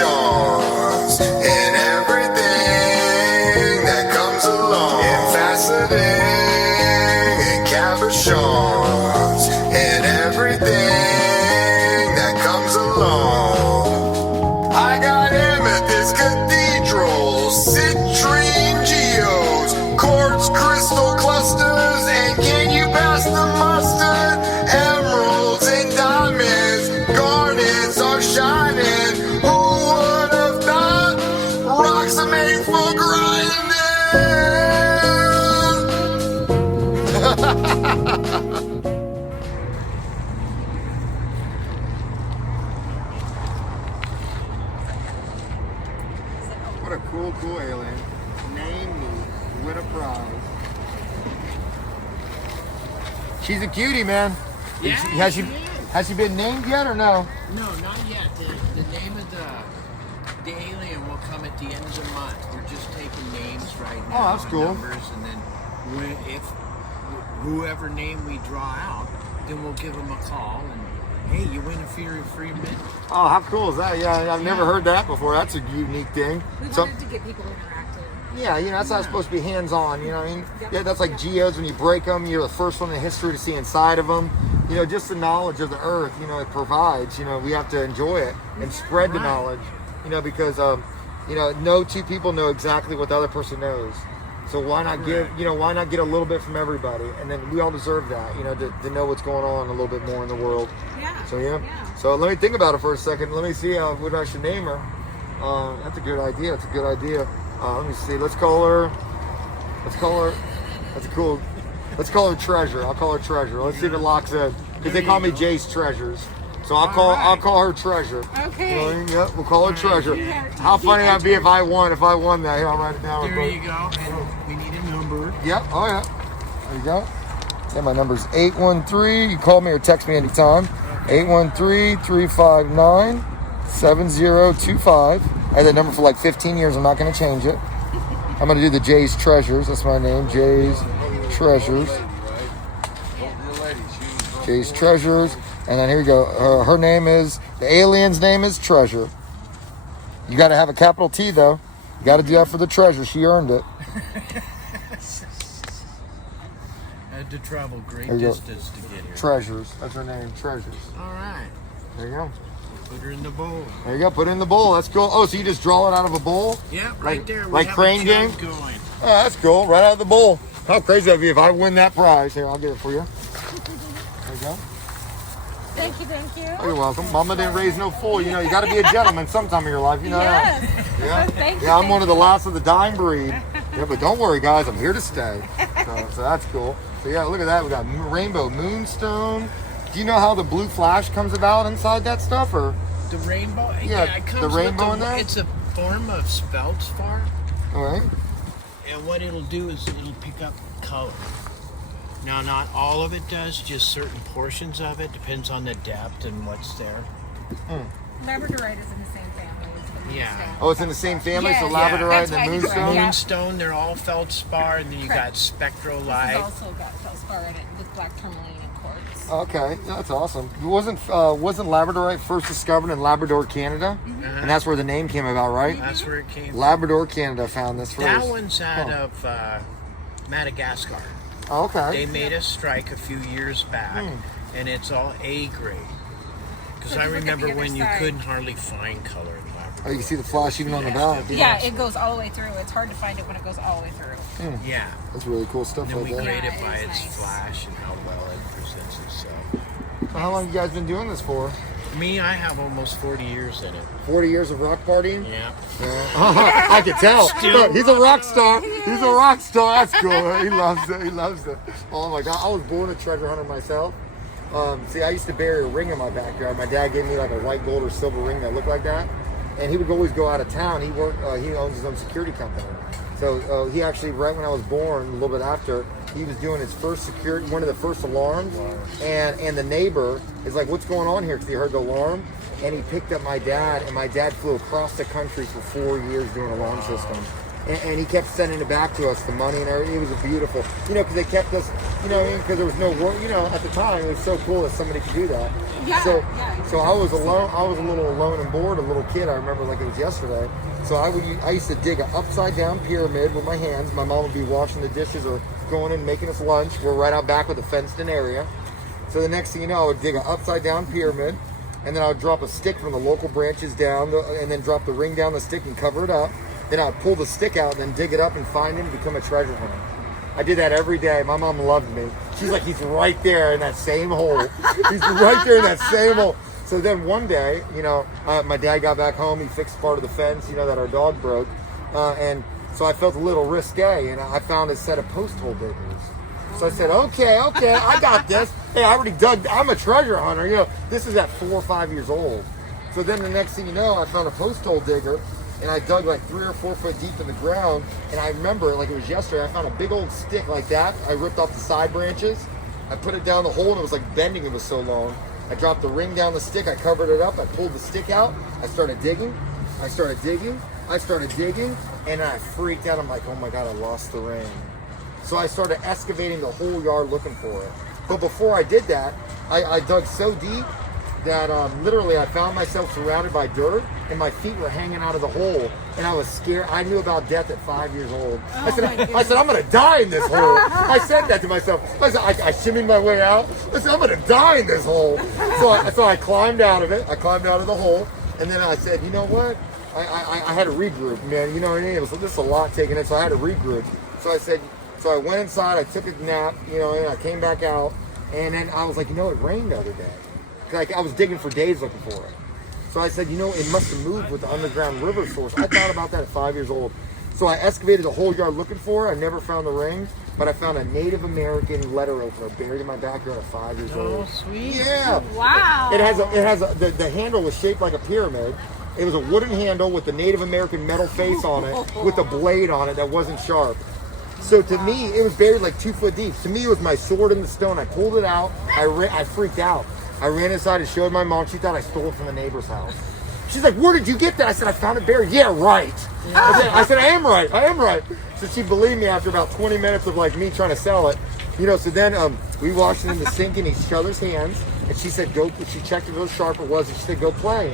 cabochons and everything that comes along. Ambassading and cabochons and everything that comes along. I got amethyst cathedrals, citrine geodes, quartz crystal clusters, and can you pass the mustard? Emeralds and diamonds, garnets are shining. Who would have thought? Rocks are made for grinding. What a cool alien. Name me, win a prize. She's a cutie, man. Yeah, Has she been named yet or no? No, not yet. The name of the alien will come at the end of the month. We're just taking names right now. Oh, that's cool. Numbers, and then if whoever name we draw out, then we'll give them a call and hey, you win a free mint. Oh, how cool is that? Yeah, I've never heard that before. That's a unique thing. We wanted to get people interactive. Yeah, that's not supposed to be hands-on, you know what I mean? Yeah, that's like geodes. When you break them, you're the first one in history to see inside of them. Just the knowledge of the earth, it provides, we have to enjoy it and spread the knowledge, because, no two people know exactly what the other person knows. So why not why not get a little bit from everybody? And then we all deserve that, to know what's going on a little bit more in the world. Yeah. So, So let me think about it for a second. Let me see what I should name her. That's a good idea. Let me see. Let's call her. That's cool. Let's call her Treasure. I'll call her Treasure. Let's see if it locks in. Because they call me Jay's Treasures. So I'll call her Treasure. Okay. Yep, we'll call her Treasure. How funny that'd be if I won that. Here, I'll write it down. There you go. And we need a number. Yep. Oh yeah. There you go. Yeah, my number's 813. You call me or text me anytime. 813-359-7025. I had that number for like 15 years. I'm not going to change it. I'm going to do the Jay's Treasures. That's my name, Jay's Treasures. Jay's Treasures. And then here you go. Her name is, the alien's name is Treasure. You got to have a capital T, though. You got to do that for the treasure. She earned it. I had to travel great distance to get here. Treasures. That's her name, Treasures. All right. There you go. Put her in the bowl. There you go. Put it in the bowl. That's cool. Oh, so you just draw it out of a bowl? Yeah, right there. Like crane game? Going. Oh, that's cool. Right out of the bowl. How crazy that'd be if I win that prize. Here, I'll get it for you. There you go. Thank you. Oh, you're welcome. Mama didn't raise no fool. You got to be a gentleman sometime in your life. You know that? Yes. Yeah. I'm one of the last of the dying breed. Yeah, but don't worry, guys. I'm here to stay. So that's cool. So yeah, look at that. We got rainbow moonstone. Do you know how the blue flash comes about inside that stuff, or? The rainbow? Yeah, it comes the rainbow with in there? It's a form of feldspar. All right. And what it'll do is it'll pick up color. Now, not all of it does, just certain portions of it. Depends on the depth and what's there. Labradorite is in the same family as the moonstone. Yeah. Oh, it's in the same family, so Yeah, labradorite that's and why I think moonstone? Yeah. Moonstone, they're all feldspar, and then you got spectral This light. has also got feldspar in it with black tourmaline and quartz. Okay, that's awesome. Wasn't labradorite first discovered in Labrador, Canada? And that's where the name came about, right? That's where it came Labrador, Canada found this first. That one's out of Madagascar. Oh, okay. They made a strike a few years back, and it's all A grade. Because I remember when you couldn't hardly find color in Labrador. Oh, you can see the flash even on the back. Yeah, it goes all the way through. It's hard to find it when it goes all the way through. Yeah. That's really cool stuff Then like we that. grade it Yeah, by it is its nice. flash and how well it presents itself. So how long have you guys been doing this for? Me, I have almost 40 years in it. 40 years of rock partying? Yeah. I can tell. Still Look, he's a rock star. He's a rock star. That's cool. He loves it. Oh my God. I was born a treasure hunter myself. See, I used to bury a ring in my backyard. My dad gave me like a white, gold, or silver ring that looked like that. And he would always go out of town. He owns his own security company. So he actually, right when I was born, a little bit after, he was doing his first security, one of the first alarms. And the neighbor is like, what's going on here? Because he heard the alarm. And he picked up my dad, and my dad flew across the country for 4 years doing alarm systems. and he kept sending it back to us, the money and everything. It was beautiful, because they kept us, because there was no work, at the time. It was so cool that somebody could do that. Yeah. So, Yeah. so I was alone. I was a little alone and bored, a little kid. I remember like it was yesterday. So I used to dig an upside down pyramid with my hands. My mom would be washing the dishes or going in making us lunch. We're right out back with a fenced in area. So the next thing you know, I would dig an upside down pyramid, and then I would drop a stick from the local branches down, and then drop the ring down the stick and cover it up. Then I would pull the stick out and then dig it up and find him and become a treasure hunter. I did that every day. My mom loved me. She's like, he's right there in that same hole. He's right there in that same hole. So then one day, my dad got back home. He fixed part of the fence, that our dog broke. And so I felt a little risque, and I found a set of post hole diggers. So I said, okay, I got this. Hey, I already dug. I'm a treasure hunter. This is at 4 or 5 years old. So then the next thing you know, I found a post hole digger, and I dug like 3 or 4 foot deep in the ground. And I remember, like it was yesterday, I found a big old stick like that. I ripped off the side branches. I put it down the hole, and it was like bending. It was so long. I dropped the ring down the stick. I covered it up. I pulled the stick out. I started digging. And I freaked out. I'm like, oh my God, I lost the ring. So I started excavating the whole yard looking for it. But before I did that, I dug so deep that literally I found myself surrounded by dirt, and my feet were hanging out of the hole, and I was scared. I knew about death at 5 years old. I said, I'm going to die in this hole. I said that to myself. I shimmied my way out. I said, I'm going to die in this hole. So I climbed out of it. I climbed out of the hole, and then I said, you know what? I had to regroup, man. You know what I mean? It was just a lot taking it, so I had to regroup. So I went inside, I took a nap, and I came back out, and then I was like, it rained the other day. Like, I was digging for days looking for it. So I said, it must have moved with the underground river source. I thought about that at 5 years old. So I excavated the whole yard looking for it. I never found the ring, but I found a Native American letter opener buried in my backyard at 5 years old. Oh, sweet. Yeah. Wow. The handle was shaped like a pyramid. It was a wooden handle with the Native American metal face on it, with a blade on it that wasn't sharp. So to me, it was buried like 2 foot deep. To me, it was my sword in the stone. I pulled it out. I freaked out. I ran inside and showed my mom. She thought I stole it from the neighbor's house. She's like, where did you get that? I said, I found it buried. Yeah, right. I said, I am right. So she believed me after about 20 minutes of like me trying to sell it. So then we washed it in the sink in each other's hands. And she said, she checked if it was sharp it was. And she said, go play.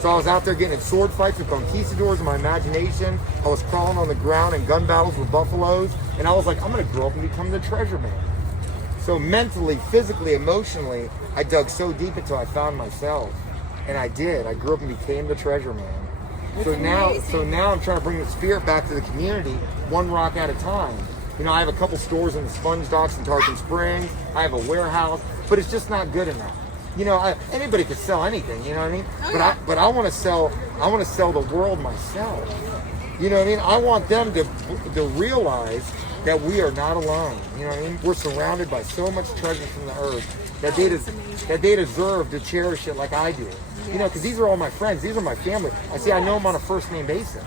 So I was out there getting in sword fights with conquistadors in my imagination. I was crawling on the ground in gun battles with buffaloes. And I was like, I'm going to grow up and become the treasure man. So mentally, physically, emotionally, I dug so deep until I found myself. And I did. I grew up and became the treasure man. So now I'm trying to bring the spirit back to the community, one rock at a time. I have a couple stores in the Sponge Docks in Tarpon Springs. I have a warehouse, but it's just not good enough. Anybody could sell anything, you know what I mean? Oh, But I want to sell the world myself. You know what I mean? I want them to realize that we are not alone. You know what I mean? We're surrounded by so much treasure from the earth that they deserve to cherish it like I do. Yes. Because these are all my friends. These are my family. I know them on a first name basis.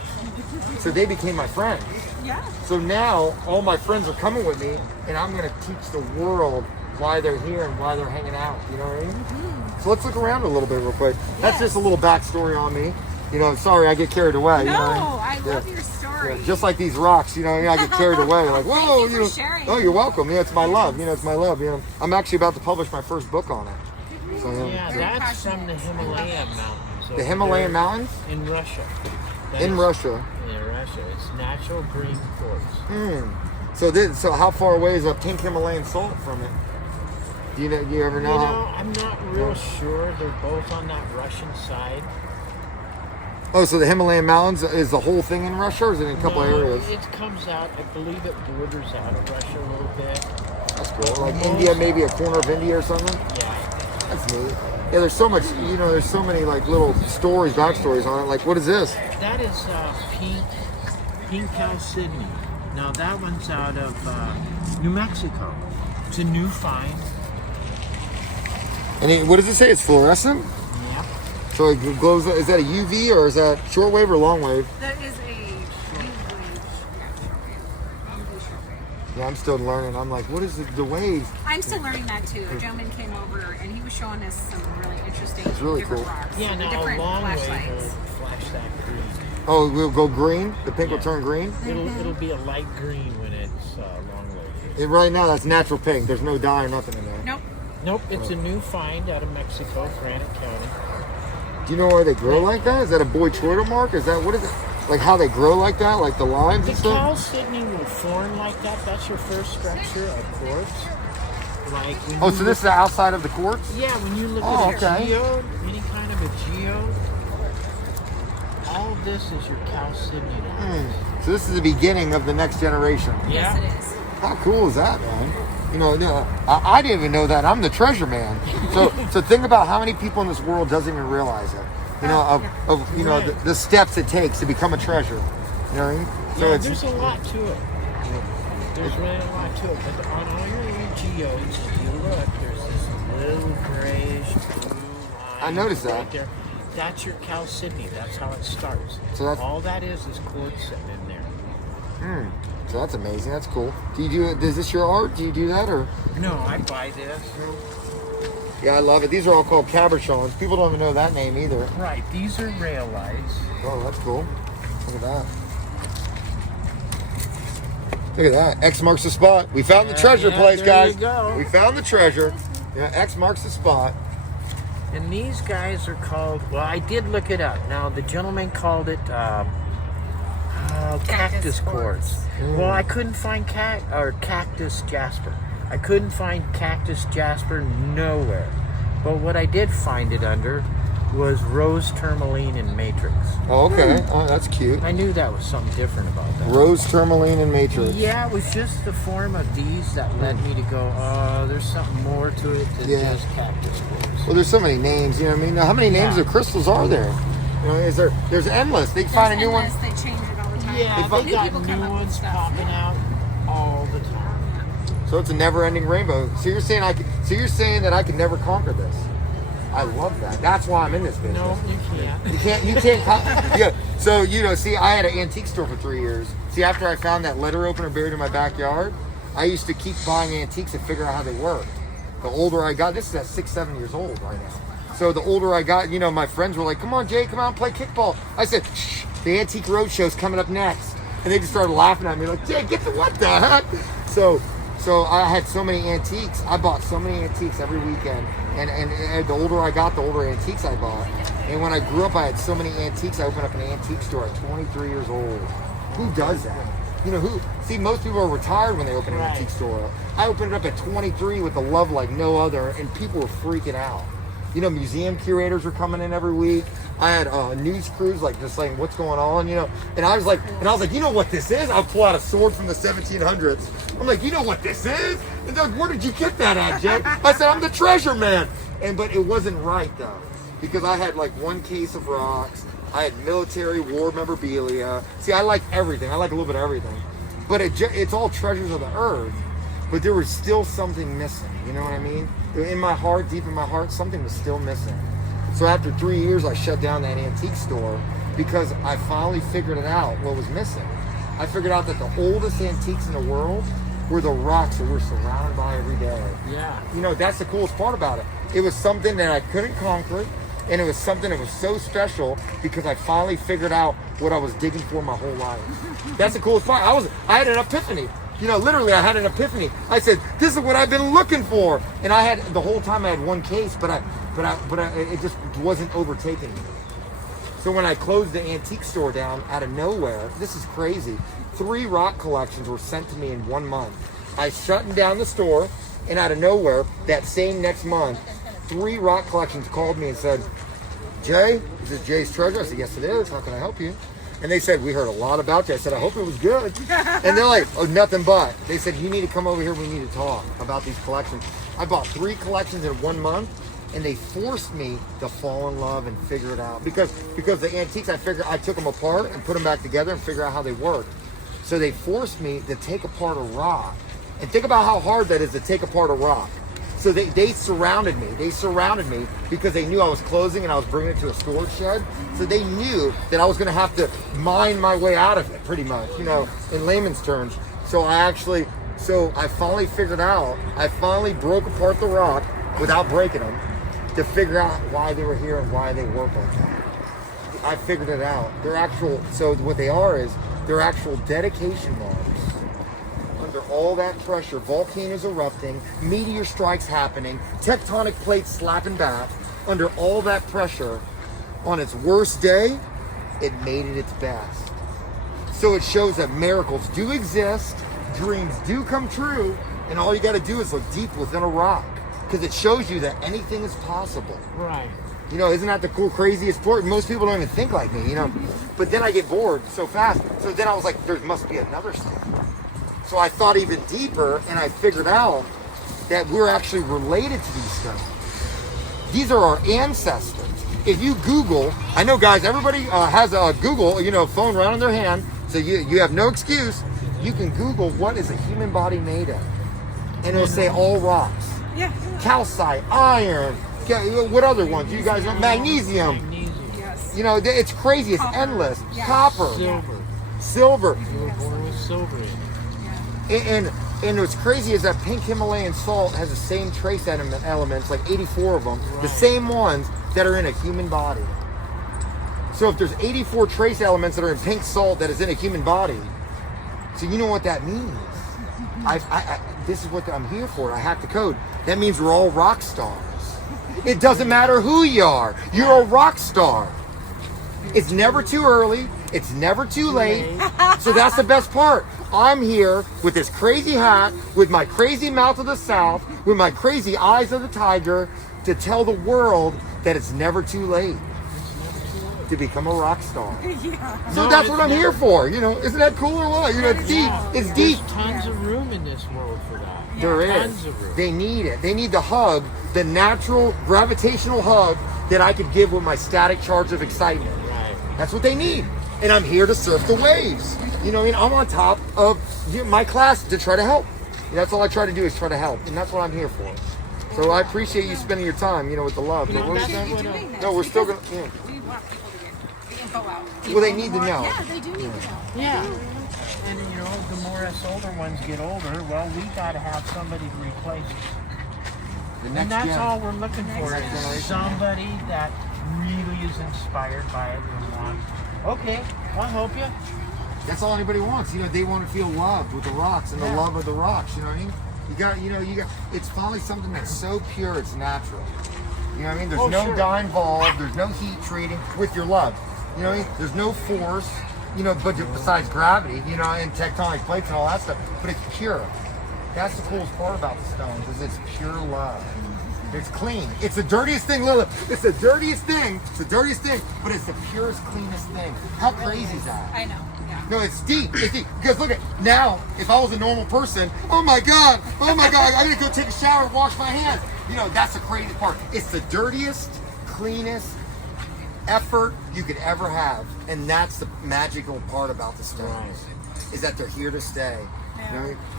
So they became my friends. Yeah. So now all my friends are coming with me, and I'm going to teach the world why they're here and why they're hanging out. You know what I mean? Mm-hmm. So let's look around a little bit real quick. Yes. That's just a little backstory on me. Sorry, I get carried away. No, I love your story. Yeah, just like these rocks, I get carried away. Like, whoa, Thank you for sharing. Oh, you're welcome. It's my love. It's my love. I'm actually about to publish my first book on it. So, yeah, that's from the Himalayan Mountains. The Himalayan Mountains? In Russia. Russia. In Russia. It's natural green quartz. So how far away is a pink Himalayan salt from it? Do you ever know? I'm not real sure. They're both on that Russian side. Oh, so the Himalayan Mountains is the whole thing in Russia, or is it in a couple areas? It comes out, I believe it borders out of Russia a little bit. That's cool. Like India, maybe a corner of India or something? Yeah. That's neat. Yeah, there's so much, there's so many like little stories, backstories on it. Like, what is this? That is Pink Chalcedony. Now that one's out of New Mexico. It's a new find. And what does it say? It's fluorescent? Yeah. So it glows. Is that a UV or is that shortwave or long wave? That is a UV shortwave. Yeah, I'm still learning. I'm like, what is the waves? I'm still learning that too. A gentleman came over and he was showing us some really interesting It's really different cool. rocks. Yeah, now a different long wave will flashlights. flash that green. Oh, it will go green? The pink will Yeah. turn green? It'll be a light green when it's long wave. Right now, that's natural pink. There's no dye or nothing in there. Nope. Nope, it's a new find out of Mexico, Granite County. Do you know why they grow like that? Is that a boy turtle mark? Is that, what is it? Like how they grow like that? Like the lines The and stuff? chalcedony will form like that. That's your first structure of quartz. Like when Oh, you so this is the outside of the quartz? Yeah, when you look Oh, at okay. a geode, any kind of a geode, all of this is your chalcedony. So this is the beginning of the next generation. Yeah. Yes, it is. How cool is that, man? You know, I didn't even know that. I'm the treasure man. So think about how many people in this world doesn't even realize it. You know, of you know the steps it takes to become a treasure. You know what I mean? So Yeah, it's there's a lot to it. There's really a lot to it. But on all your little geodes, if you look, there's this little grayish blue line. I noticed that. Right there. That's your chalcedony. That's how it starts. So that's- all that is quartz sitting in there. So that's amazing. That's cool. Do you do it? Is this your art? Do you do that or? No, I buy this. Yeah, I love it. These are all called cabochons. People don't even know that name either. Right, these are rayolites. Oh, that's cool. Look at that. Look at that. X marks the spot. We found the treasure place, there guys. you go. We found the treasure. Yeah, X marks the spot. And these guys are called, well, I did look it up. Now, the gentleman called it cactus quartz. Well, I couldn't find cactus jasper. I couldn't find cactus jasper nowhere. But what I did find it under was rose tourmaline and matrix. Oh, okay. Oh, that's cute. I knew that was something different about that. Rose tourmaline and matrix. Yeah, it was just the form of these that led me to go, oh, there's something more to it than Yeah. just cactus quartz. Well, there's so many names. You know what I mean? Now, how many names Yeah. of crystals are there? You know, is there? There's endless. They can find a new one. They change it all the time. Yeah, If I- they got people come new up with ones stuff. popping out all the time. So it's a never-ending rainbow. So you're saying that I could never conquer this? I love that. That's why I'm in this business. No, you can't. You can't. Yeah. So see, I had an antique store for 3 years. See, after I found that letter opener buried in my backyard, I used to keep buying antiques and figure out how they work. The older I got, this is at 6, 7 years old right now. So the older I got, my friends were like, "Come on, Jay, come out and play kickball." I said, "Shh, the Antique Roadshow's coming up next," and they just started laughing at me like, "Jay, get the what the heck?" So I had so many antiques. I bought so many antiques every weekend. And the older I got, the older antiques I bought. And when I grew up, I had so many antiques. I opened up an antique store at 23 years old. Who does that? Who? See, most people are retired when they open an antique store up. I opened it up at 23 with a love like no other, and people were freaking out. Museum curators were coming in every week. I had news crews just saying what's going on, And I was like, you know what this is? I'll pull out a sword from the 1700s. I'm like, you know what this is? And they're like, where did you get that at, Jay? I said, I'm the treasure man. But it wasn't right though, because I had one case of rocks. I had military war memorabilia. See, I like everything. I like a little bit of everything. But it's all treasures of the earth. But there was still something missing. You know what I mean? In my heart, deep in my heart, something was still missing. So after 3 years, I shut down that antique store because I finally figured it out what was missing. I figured out that the oldest antiques in the world were the rocks that we're surrounded by every day. Yeah. That's the coolest part about it. It was something that I couldn't conquer, and it was something that was so special because I finally figured out what I was digging for my whole life. That's the coolest part. I had an epiphany. Literally, I had an epiphany. I said, "This is what I've been looking for." And I had the whole time I had one case, but it just wasn't overtaking me. So when I closed the antique store down out of nowhere, this is crazy. 3 rock collections were sent to me in 1 month. I shut down the store, and out of nowhere, that same next month, 3 rock collections called me and said, "Jay, is this Jay's treasure?" I said, "Yes, it is. How can I help you?" And they said, "We heard a lot about you." I said, "I hope it was good." And they're like, "Oh, nothing but." They said, "You need to come over here. We need to talk about these collections." I bought 3 collections in 1 month, and they forced me to fall in love and figure it out. Because the antiques, I took them apart and put them back together and figure out how they worked. So they forced me to take apart a rock. And think about how hard that is to take apart a rock. So they surrounded me. They surrounded me because they knew I was closing and I was bringing it to a storage shed. So they knew that I was going to have to mine my way out of it, pretty much, in layman's terms. So I actually So I finally figured out, I finally broke apart the rock without breaking them to figure out why they were here and why they work like that. I figured it out. So what they are is, they're actual dedication marks. Under all that pressure, volcanoes erupting, meteor strikes happening, tectonic plates slapping back, under all that pressure, on its worst day, it made it its best. So it shows that miracles do exist, dreams do come true, and all you got to do is look deep within a rock, because it shows you that anything is possible. Right. You know, isn't that the cool, craziest part? Most people don't even think like me, you know. But then I get bored so fast. So then I was like, there must be another step. So I thought even deeper, and I figured out that we're actually related to these stones. These are our ancestors. If you Google, I know guys, everybody has a Google, phone right on their hand, so you have no excuse. You can Google what is a human body made of, and it'll say all rocks. Yeah. Calcite, iron, what other ones? You guys know? Magnesium. Yes. It's crazy. It's Copper. endless. Yeah. Copper, Silver. silver. You were born with silver in it. Yeah. And what's crazy is that pink Himalayan salt has the same trace elements, like 84 of them, the same ones that are in a human body. So if there's 84 trace elements that are in pink salt that is in a human body, so you know what that means. This is what I'm here for. I hacked the code. That means we're all rock stars. It doesn't matter who you are. You're a rock star. It's never too early. It's never too late. So that's the best part. I'm here with this crazy hat, with my crazy mouth of the South, with my crazy eyes of the tiger, to tell the world that it's never too late to become a rock star. Yeah. So that's what I'm here for. Isn't that cool or what? It's deep. It's deep. There's tons of room in this world for that. There is. Tons of room. They need it. They need the hug, the natural gravitational hug that I could give with my static charge of excitement. Right. That's what they need. And I'm here to surf the waves. I'm on top of my class to try to help. That's all I try to do is try to help. And that's what I'm here for. So I appreciate you spending your time, with the love. But what was that? Doing this. No, we're still going to... Yeah. We want people to get the info out. Well, they need to know. Yeah, they do need to know. Yeah. And the more us older ones get older, well, we got to have somebody to replace us. The And next that's gen. all we're looking for Next is generation. somebody that really is inspired by it and wants. Okay, I'll help you. That's all anybody wants. They want to feel loved with the rocks and the love of the rocks. You know what I mean? You got. It's finally something that's so pure, it's natural. You know what I mean? There's no sure. dye involved. There's no heat treating with your love. You know what I mean? There's no force. But besides gravity, and tectonic plates and all that stuff. But it's pure. That's the coolest part about the stones is it's pure love. It's clean. It's the dirtiest thing, Lila. It's the dirtiest thing. It's the dirtiest thing, but it's the purest, cleanest thing. How crazy is that? I know. Yeah. No, it's deep. It's deep. Because look at now, if I was a normal person, oh my God, I'm gonna go take a shower and wash my hands. That's the crazy part. It's the dirtiest, cleanest effort you could ever have, and that's the magical part about the stones, is that they're here to stay.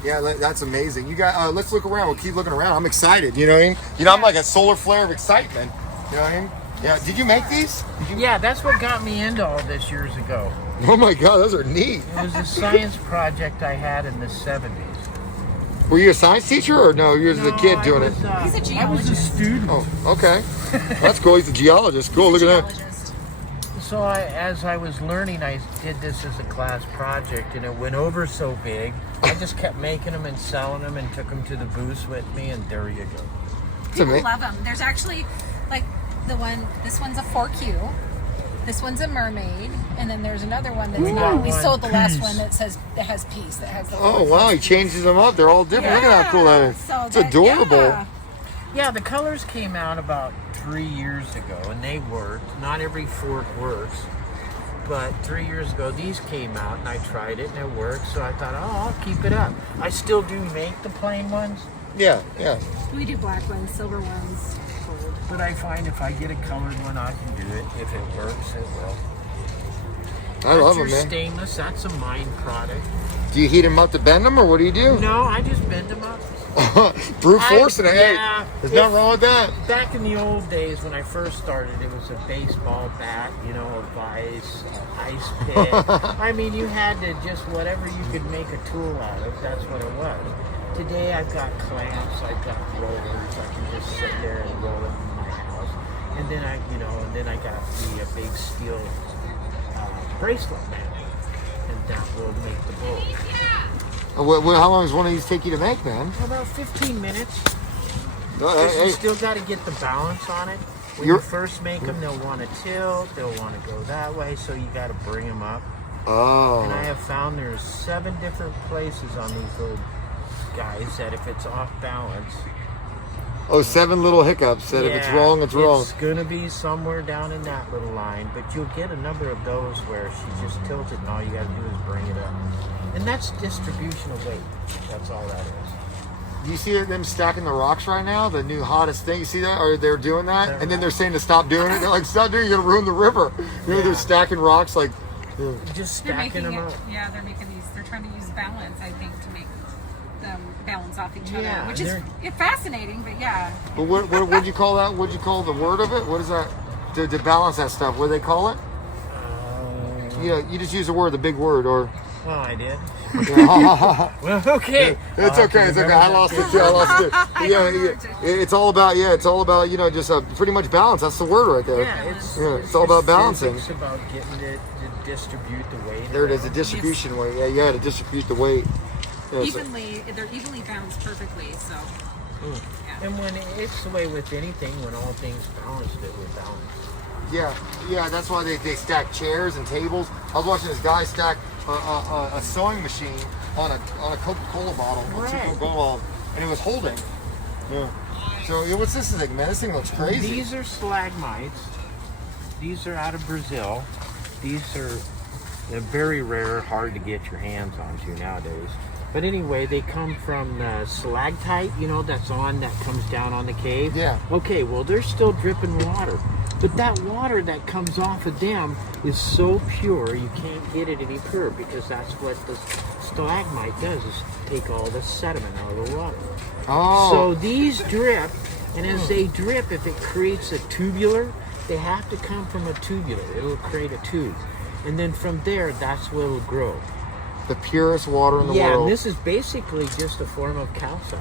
Yeah, that's amazing. You got. Let's look around. We'll keep looking around. I'm excited. You know what I mean? I'm like a solar flare of excitement. You know what I mean? Yeah. Did you make these? Yeah, that's what got me into all this years ago. Oh my God, those are neat. It was a science project I had in the 70s. Were you a science teacher or no? You were a kid doing it. He's a I was a geologist. student. Oh, okay. That's cool. He's a geologist. Cool. Look at that. Geologist. So as I was learning, I did this as a class project, and it went over so big. I just kept making them and selling them, and took them to the booths with me, and there you go. People love them. There's actually like this one's a 4Q. This one's a mermaid, and then there's another one that's not. We sold the last one that has peace. That has the. Oh wow, he changes them up. They're all different. Look at how cool that is. So It's adorable. Yeah. Yeah, the colors came out about 3 years ago, and they worked. Not every fork works, but 3 years ago these came out, and I tried it, and it worked. So I thought, I'll keep it up. I still do make the plain ones, Yeah. We do black ones, silver ones, gold. but I find if I get a colored one, I can do it. If it works, it will. I love That's your them, man. stainless. That's a mine product. Do you heat them up to bend them, or what do you do? No, I just bend them up. Brute force and hey, yeah, there's nothing wrong with that. Back in the old days when I first started, it was a baseball bat, a vise, ice pick. I mean, you had to just whatever you could make a tool out of, that's what it was. Today I've got clamps, I've got rollers. I can just sit there and roll it in my house. And then I got the big steel bracelet man, and that will make the bow. How long does one of these take you to make, man? About 15 minutes. Hey. You still got to get the balance on it. When you first make them, they'll want to tilt, they'll want to go that way, so you got to bring them up. Oh. And I have found there's 7 different places on these little guys that if it's off balance. Oh, 7 little hiccups that if it's wrong, it's wrong. It's going to be somewhere down in that little line, but you'll get a number of those where she just tilted and all you got to do is bring it up. And that's distribution of weight. That's all that is. Do you see them stacking the rocks right now? The new hottest thing. You see that? Or they're doing that? And then they're saying to stop doing it. They're like, stop doing it, you're going to ruin the river. You know, they're stacking rocks like... Just stacking them up. Yeah, they're making these, they're trying to use balance, I think, to make them balance off each other. Yeah, Which is fascinating, but yeah. But what'd you call that? What'd you call the word of it? What is that? To balance that stuff, what do they call it? Yeah, you just use the word, the big word, or... Well, I did. Well, okay. It's okay. I lost it too. Yeah. It's all about just pretty much balance. That's the word right there. Yeah, it's all about balancing. It's about getting it to distribute the weight. There it is, the distribution weight. Yeah, to distribute the weight. Yeah, they're evenly balanced perfectly. So. Yeah. And when it's the way with anything, when all things balanced, it will balance. Yeah. That's why they stack chairs and tables. I was watching this guy stack a sewing machine on a Coca-Cola bottle, and it was holding. Yeah. So what's this thing, man? This thing looks crazy. These are stalagmites. These are out of Brazil. They're very rare, hard to get your hands onto nowadays. But anyway, they come from the stalactite, that comes down on the cave. Yeah. Okay, well, they're still dripping water. But that water that comes off of them is so pure, you can't get it any purer, because that's what the stalagmite does, is take all the sediment out of the water. Oh. So these drip, and as they drip, if it creates a tubular, they have to come from a tubular. It'll create a tube. And then from there, that's what will grow. The purest water in the world. Yeah, and this is basically just a form of calcite.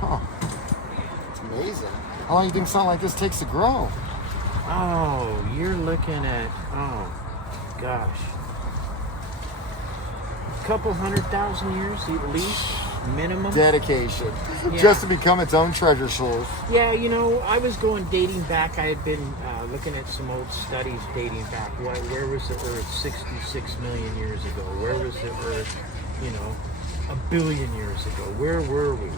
Huh. It's amazing. How long do you think something like this takes to grow? Oh, you're looking at, gosh. A couple 100,000 years at least, minimum. Dedication. Yeah. Just to become its own treasure source. Yeah, I was dating back. I had been looking at some old studies dating back. Where was the Earth 66 million years ago? Where was the Earth, a billion years ago? Where were we?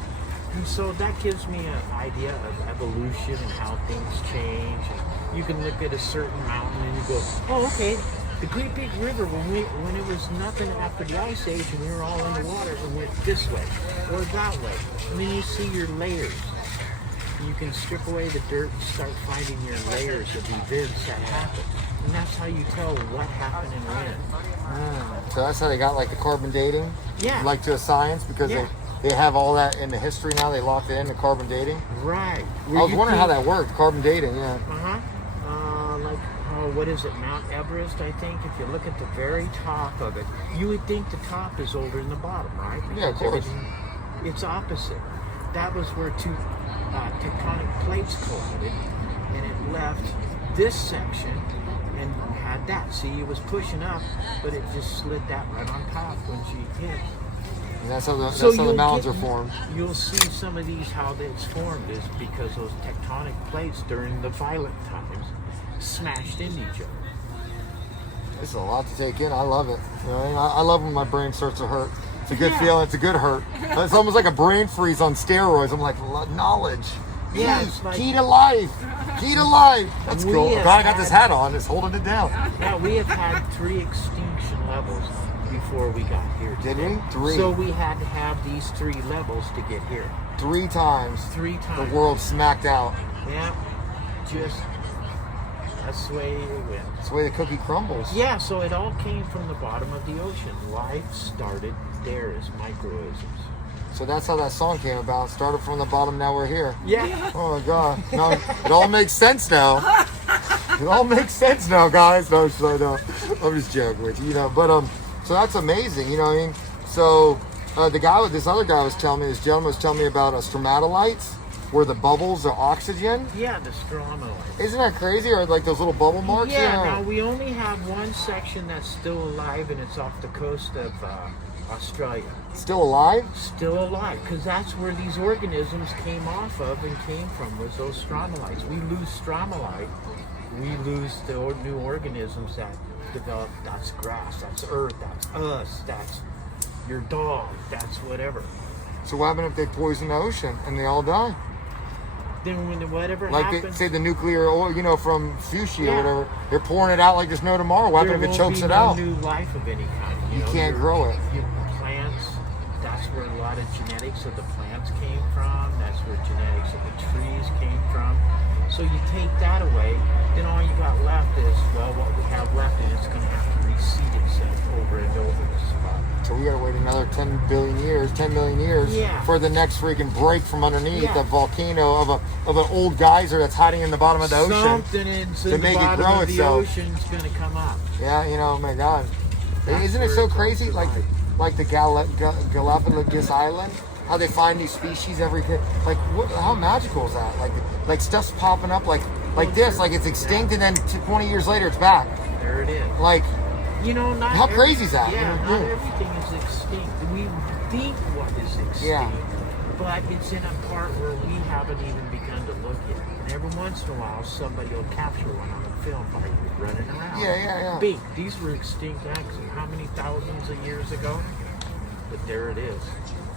And so that gives me an idea of evolution and how things change. And you can look at a certain mountain and you go, oh, okay, the Great Big River, when it was nothing after the Ice Age and we were all in the water, it went this way or that way. And then you see your layers. You can strip away the dirt and start finding your layers of events that happened. And that's how you tell what happened and when. So that's how they got like the carbon dating? Yeah. Like to a science, because they have all that in the history now. They locked it in the carbon dating. Right. I was wondering how that worked, carbon dating, yeah. What is it, Mount Everest, I think? If you look at the very top of it, you would think the top is older than the bottom, right? Yeah, of course. It's opposite. That was where two tectonic plates collided, and it left this section and had that. See, it was pushing up, but it just slid that right on top when she hit. And that's how the mountains are formed. You'll see some of these, how it's formed is because those tectonic plates during the violent times smashed into each other. It's a lot to take in. I love it. I love when my brain starts to hurt. It's a good feeling. It's a good hurt. It's almost like a brain freeze on steroids. I'm like, knowledge. Yeah, it's like, key to life. Key to life. That's cool. I got this hat on. It's holding it down. Yeah, we have had 3 extinction levels before we got here. Did we? 3. So we had to have these 3 levels to get here. 3 times. 3 times. The world smacked out. Yeah. That's the way it went. That's the way the cookie crumbles. Yeah, so it all came from the bottom of the ocean. Life started there as microisms. So that's how that song came about. Started from the bottom, now we're here. Yeah. Oh my God. No, it all makes sense now. It all makes sense now, guys. No, I'm just joking with you, But so that's amazing, you know what I mean? So This other guy was telling me, this gentleman was telling me about stromatolites, where the bubbles are oxygen. Yeah, the stalagmites. Isn't that crazy? Or like those little bubble marks? Yeah, You know? now we only have one section that's still alive, and it's off the coast of Australia. Still alive? Still alive, because that's where these organisms came off of and came from, was those stalagmites. We lose stalagmite, we lose the new organisms that develop. That's grass, that's earth, that's us, that's your dog, that's whatever. So what happened if they poison the ocean and they all die? Then when whatever Like happens, they say the nuclear oil, you know, from Fukushima Yeah. or whatever, they're pouring it out like there's no tomorrow. What there happens if it won't chokes be it no out? new life of any kind. You know, can't grow it. Your plants, that's where a lot of genetics of the plants came from. That's where genetics of the trees came from. So you take that away, then all you got left is, well, what we have left, and it's going to have to reseed itself over and over to survive. So we gotta wait another 10 billion years, 10 million years Yeah. for the next freaking break from underneath Yeah. a volcano of an old geyser that's hiding in the bottom of the ocean. Something in to the make it bottom grow of the itself. ocean's going to come up. Yeah, you know, oh my God. That's Isn't it where so it's crazy? going to Like the Galapagos Island, how they find new species every day. Like, how magical is that? Like stuff's popping up like this, like it's extinct, and then 20 years later it's back. There it is. Like, You know, not how crazy is that? Yeah, Yeah. not everything is extinct. We think what is extinct, Yeah. but it's in a part where we haven't even begun to look at. And every once in a while, somebody will capture one on a film by running around. Yeah. Big. These were extinct acts how many thousands of years ago? But there it is.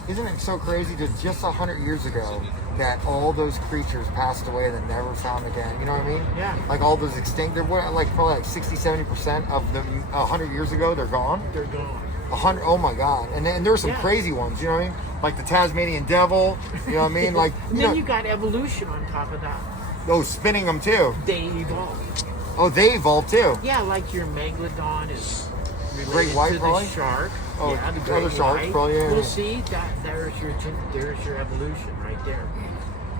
Isn't it so crazy that just 100 years ago that all those creatures passed away that never found again? You know what I mean? Yeah. Like all those extinct, they're probably like 60-70% of them 100 years ago, they're gone. They're gone. 100, oh my God. And there were some Yeah. crazy ones, you know what I mean? Like the Tasmanian devil, you know what I mean? Like, And you then know, you got evolution on top of that. spinning them too. They evolved. Oh, they evolved too. Yeah, like your megalodon is related Great white, to probably? the shark. Oh, yeah, the the great other sharks, white. probably, yeah. Well, see, there's your evolution right there.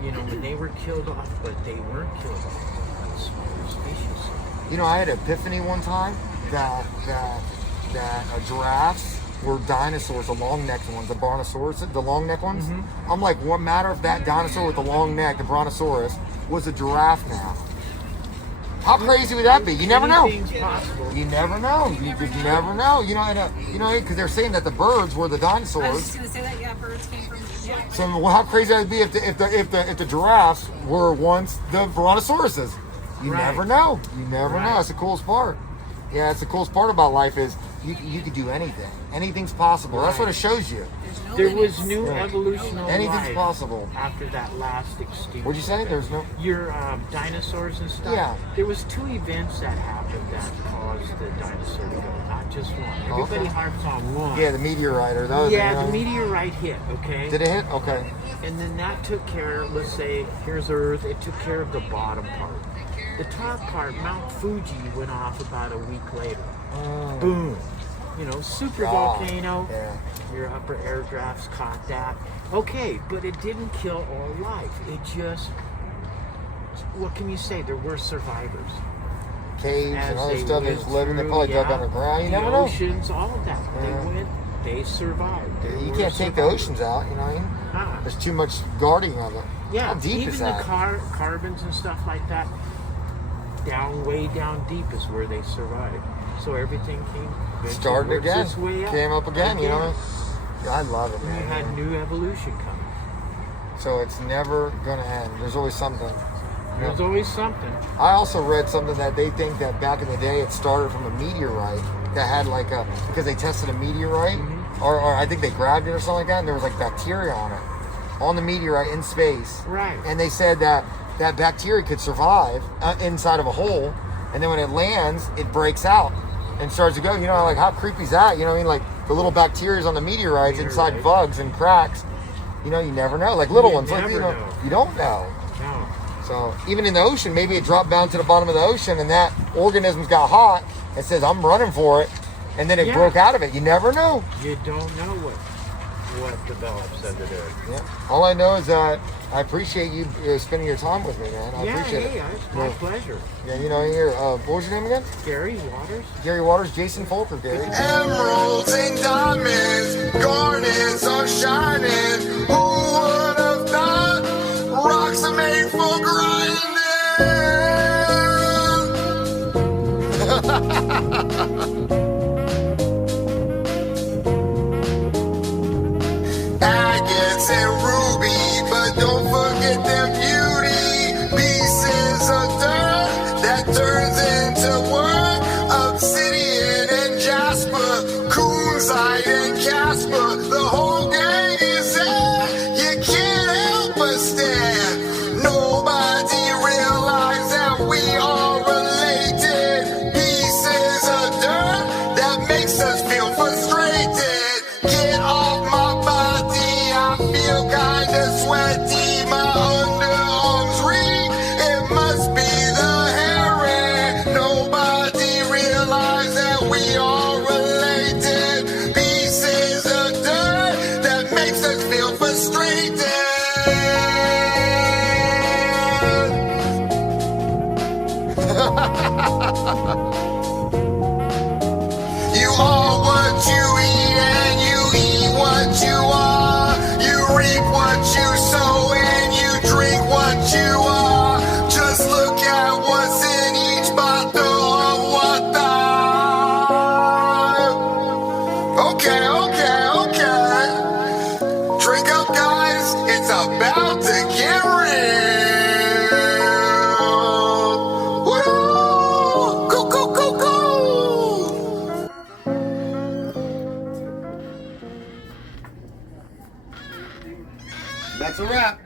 You know, when they were killed off, but they weren't killed off by the smaller species. You know, I had an epiphany one time that giraffes were dinosaurs, the long-necked ones, the brontosaurus, the long-necked ones. Mm-hmm. I'm like, what matter if that dinosaur with the long neck, the brontosaurus, was a giraffe now? How crazy would that be? You never know. Anything's possible. You never know. You never know. You know, because they're saying that the birds were the I was dinosaurs. just gonna say that. Yeah, birds came from Egypt. So, well, how crazy would it be if the giraffes were once the brontosauruses? You Right. never know. You never know. Right. That's the coolest part. Yeah, it's the coolest part about life is you could do anything. Anything's possible. That's what it shows you. There's no There limits. was new Yeah. evolutionary Anything's life possible. after that last extinction. What'd you say? There's no. Your dinosaurs and stuff. Yeah. There was 2 events that happened that caused the dinosaur to go, not just one. Everybody harps on one. Yeah, the meteorite or those. Yeah, the meteorite hit, okay? Did it hit? Okay. And then that took care, let's say, here's Earth, it took care of the bottom part. The top part, Mount Fuji, went off about a week later. Oh. Boom. You know, super God. volcano. Yeah. Your upper air drafts caught that. Okay, but it didn't kill all life. It just, what can you say? There were survivors. Caves and other they stuff. They went just living. They through, probably dug yeah, underground. You the never know. oceans, all of that. Yeah. They survived. They You were can't take the survivors. oceans out. You know what I mean? Huh. There's too much guarding of it. Yeah, How deep even is the that? carbons and stuff like that, way down deep is where they survived. So everything eventually Started works again. its way up. Came up again. You know what I mean? Yeah, I love it, And man. you had new evolution coming. So it's never gonna end. There's always something. There's always something. I also read something that they think that back in the day it started from a meteorite that had like a, because they tested a meteorite or I think they grabbed it or something like that and there was like bacteria on it, on the meteorite in space. Right. And they said that that bacteria could survive inside of a hole, and then when it lands, it breaks out and starts to go. You know, like how creepy is that? You know what I mean? Like the little bacteria on the meteorites inside bugs and cracks. You know, you never know. Like little You ones, like never you know, know. you don't know. No. So even in the ocean, maybe it dropped down to the bottom of the ocean, and that organism's got hot and says, "I'm running for it," and then it Yeah. broke out of it. You never know. You don't know what. what develops under there. Yeah. All I know is that I appreciate you spending your time with me, man. I appreciate it. It's my pleasure. Yeah, you know, here, what was your name again? Gary Waters? Gary Waters, Jason Folker, Gary. Emeralds and diamonds, garnets are shining. Who would have thought rocks are made for grinding? Agates and ruby, but don't forget them beauty pieces of dirt that turns into work. Obsidian and jasper, kunzite and casper, the whole gang is there. You can't help but stare. Nobody realizes that we are related. Pieces of dirt that makes us feel frustrated. Get off my body, I feel kinda sweaty. My underarms reek, it must be the hair. Nobody realizes that we are related. Pieces of dirt that makes us feel frustrated. You are what you eat and you eat what you are. You reap what you sow and you drink what you are. Just look at what's in each bottle of water. Okay. Drink up, guys. It's about to get real. Woo! Go. That's a wrap.